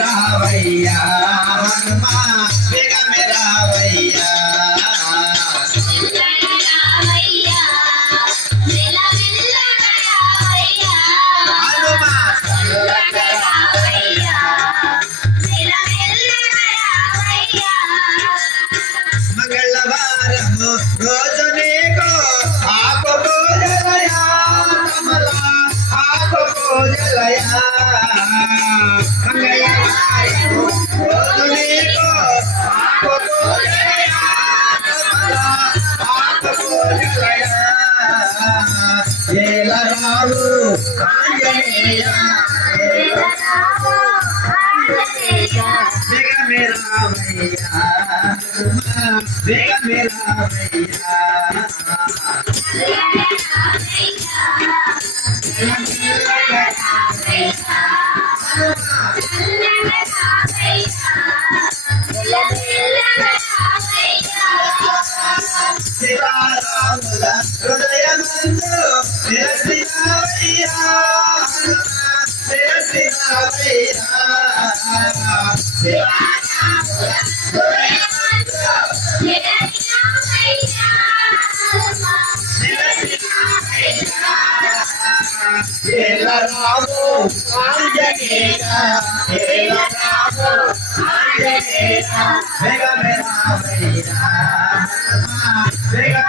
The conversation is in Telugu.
రావయ్యా హనుమా వేగమే రావయ్యా మంగళవారము రోజు నీకు ఆకు పూజలయా కమల ఆకు పూజలయా మంగళవారము రోజు నీకు ఆకు పూజలయా కమల ఆకు పూజలయా ఏలరావు ఆంజనేయ వేగమే రావయ్యా వేగమే రావయ్యా శివరాముల హృదయమందు నిరసినవయ్యా నిరసినవయ్యా ఏలరావు ఆంజనేయ ఏలరావు ఆంజనేయ వేగమే రావయ్యా వేగమే